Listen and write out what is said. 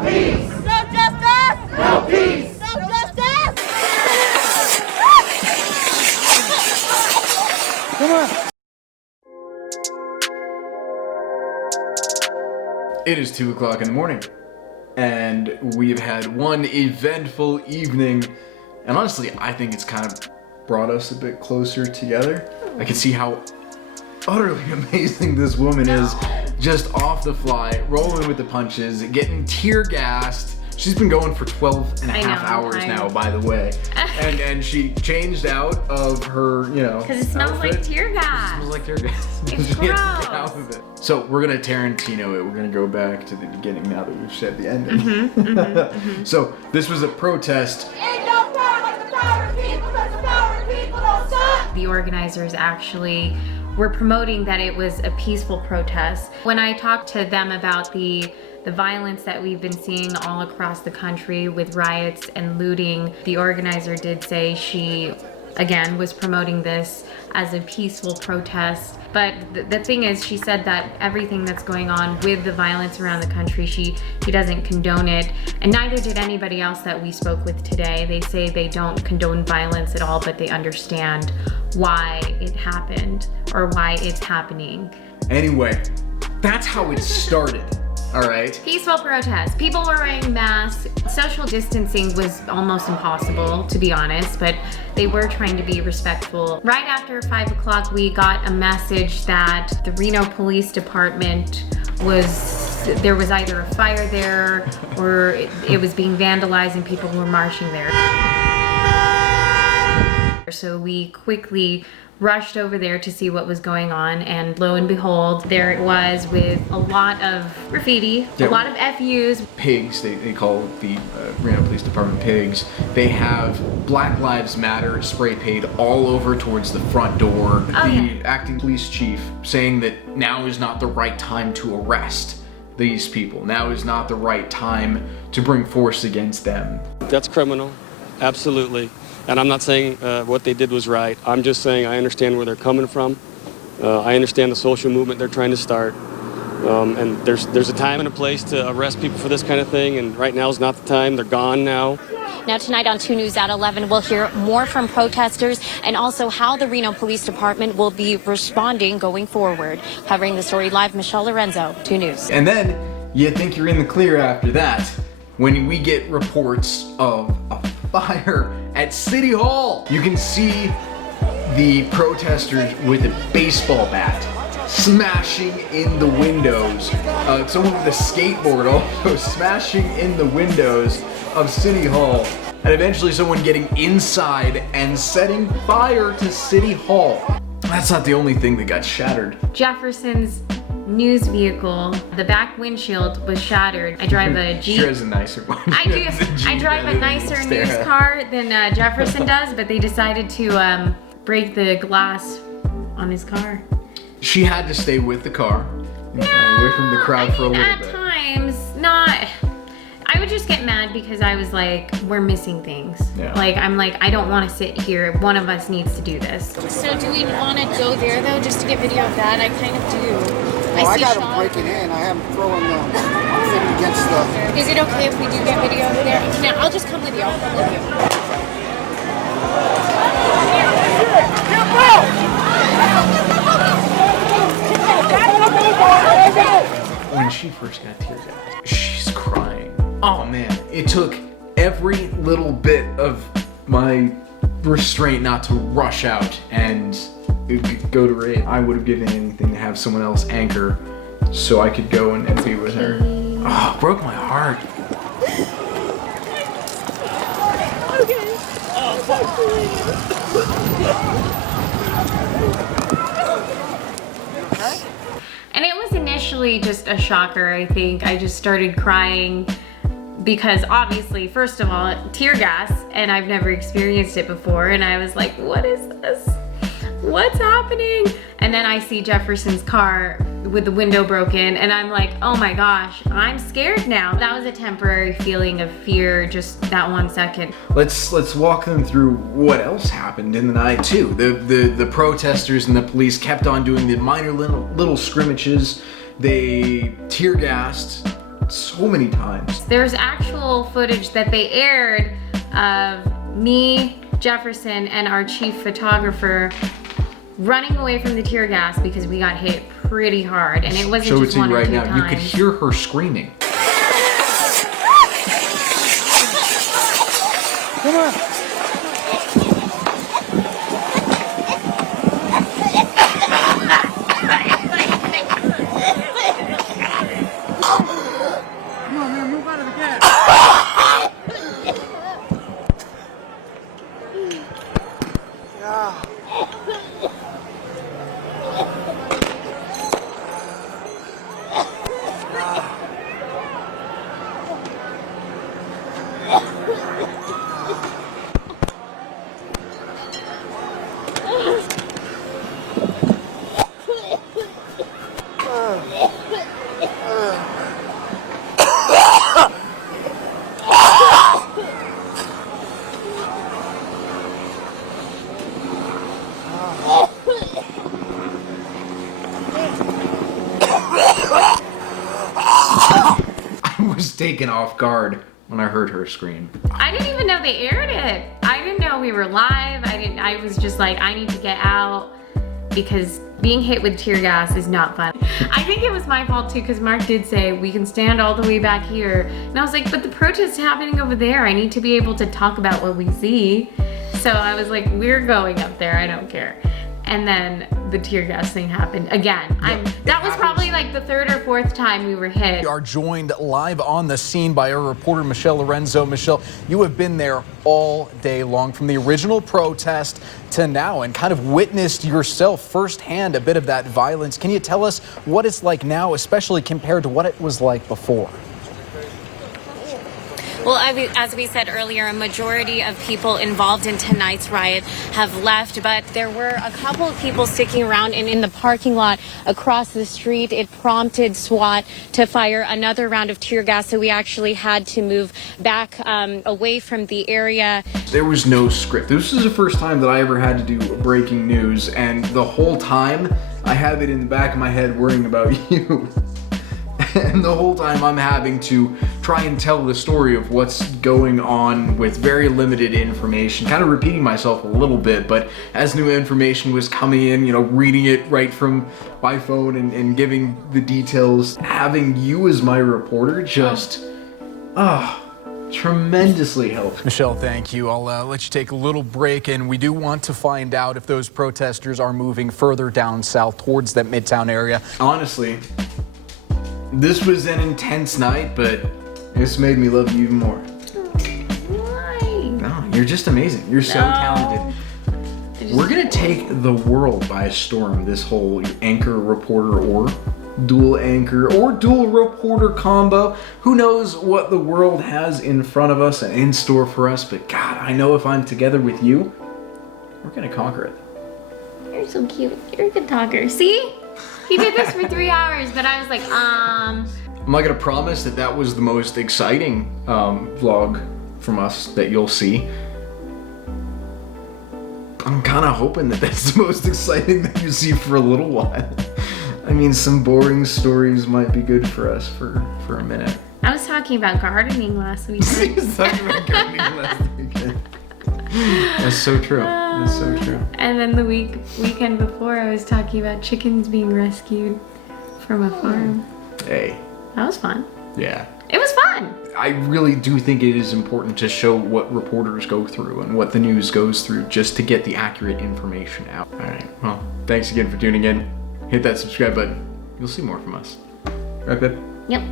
No peace! No justice! No peace! No justice! Come on! It is 2 o'clock in the morning, and we've had one eventful evening, and honestly, I think it's kind of brought us a bit closer together. I can see how utterly amazing this woman is, just off the fly, rolling with the punches, getting tear gassed. She's been going for 12 and a half hours now, by the way. And she changed out of her, you know, because it smells like tear gas. It smells like tear gas. It's Get gross. out of it. So we're gonna Tarantino it. We're gonna go back to the beginning now that we've said the ending. So this was a protest. Ain't no power like the power of people, because the power of people don't stop! The organizers actually were promoting that it was a peaceful protest. When I talked to them about the violence that we've been seeing all across the country with riots and looting, the organizer did say she, again, was promoting this as a peaceful protest. But the thing is, she said that everything that's going on with the violence around the country, she doesn't condone it, and neither did anybody else that we spoke with today. They say they don't condone violence at all, but they understand why it happened or why it's happening. Anyway, that's how it started. All right. Peaceful protest. People were wearing masks. Social distancing was almost impossible, to be honest, but they were trying to be respectful. Right after 5 o'clock, we got a message that the Reno Police Department there was either a fire there or it was being vandalized and people were marching there. So we quickly rushed over there to see what was going on, and lo and behold, there it was with a lot of graffiti, a lot of FUs. Pigs, they call the Reno Police Department pigs. They have Black Lives Matter spray painted all over towards the front door. The acting police chief saying that now is not the right time to arrest these people. Now is not the right time to bring force against them. That's criminal, absolutely. And I'm not saying what they did was right. I'm just saying I understand where they're coming from. I understand the social movement they're trying to start. And there's a time and a place to arrest people for this kind of thing, and right now is not the time. They're gone now. Now tonight on 2 News at 11, we'll hear more from protesters and also how the Reno Police Department will be responding going forward. Covering the story live, Michelle Lorenzo, 2 News. And then you think you're in the clear after that when we get reports of a fire at City Hall. You can see the protesters with a baseball bat smashing in the windows. Someone with a skateboard also smashing in the windows of City Hall. And eventually someone getting inside and setting fire to City Hall. That's not the only thing that got shattered. Jefferson's news vehicle, the back windshield was shattered. I drive a Jeep. Sure is a nicer one. I do. I drive a nicer news car than Jefferson does, but they decided to break the glass on his car. She had to stay with the car, away from the crowd for a little bit. At times, not. I would just get mad because I was like, we're missing things. Yeah. Like, I'm like, I don't want to sit here. One of us needs to do this. So do we want to go there though, just to get video of that? I kind of do. Well, I got him breaking in. I have him throwing the thing against the... Is it okay if we do get video over there? No, I'll just come with you. I'll come with you. When she first got tear gassed, she's crying. Oh man, it took every little bit of my restraint not to rush out and go to Riot. I would have given anything to have someone else anchor so I could go and be with her. Oh, it broke my heart. And it was initially just a shocker, I think. I just started crying because obviously, first of all, tear gas, and I've never experienced it before, and I was like, what is this? What's happening? And then I see Jefferson's car with the window broken, and I'm like, oh my gosh, I'm scared now. That was a temporary feeling of fear, just that 1 second. Let's walk them through what else happened in the night too. The protesters and the police kept on doing the minor little scrimmages. They tear gassed so many times. There's actual footage that they aired of me, Jefferson, and our chief photographer running away from the tear gas because we got hit pretty hard, and it wasn't Show just it to one you or right two now. times. You could hear her screaming. Come on. Come on, man, move out of the gas. I was taken off guard when I heard her scream. I didn't even know they aired it. I didn't know we were live. I was just like, I need to get out because being hit with tear gas is not fun. I think it was my fault too, because Mark did say we can stand all the way back here. And I was like, but the protest's happening over there. I need to be able to talk about what we see. So I was like, we're going up there, I don't care. And then the tear gas thing happened again. That was probably like the third or fourth time we were hit. We are joined live on the scene by our reporter, Michelle Lorenzo. Michelle, you have been there all day long from the original protest to now and kind of witnessed yourself firsthand a bit of that violence. Can you tell us what it's like now, especially compared to what it was like before? Well, as we said earlier, a majority of people involved in tonight's riot have left, but there were a couple of people sticking around, and in the parking lot across the street, it prompted SWAT to fire another round of tear gas, so we actually had to move back away from the area. There was no script. This was the first time that I ever had to do breaking news, and the whole time I have it in the back of my head worrying about you. And the whole time I'm having to try and tell the story of what's going on with very limited information, kind of repeating myself a little bit, but as new information was coming in, you know, reading it right from my phone and giving the details, having you as my reporter just, tremendously helped. Michelle, thank you. I'll let you take a little break, and we do want to find out if those protesters are moving further down south towards that Midtown area. Honestly, this was an intense night, but this made me love you even more. Why? No, you're just amazing. You're so talented. We're gonna take the world by storm, this whole anchor reporter or dual anchor or dual reporter combo. Who knows what the world has in front of us and in store for us, but God, I know if I'm together with you, we're gonna conquer it. You're so cute. You're a good talker. See? He did this for 3 hours, but I was like, I'm not gonna promise that that was the most exciting vlog from us that you'll see. I'm kind of hoping that that's the most exciting that you see for a little while. I mean, some boring stories might be good for us for a minute. I was talking about gardening last weekend. He was talking about gardening last weekend. That's so true. That's so true. And then the weekend before, I was talking about chickens being rescued from a farm. Hey. That was fun. Yeah. It was fun. I really do think it is important to show what reporters go through and what the news goes through just to get the accurate information out. All right. Well, thanks again for tuning in. Hit that subscribe button. You'll see more from us. Right, babe? Yep.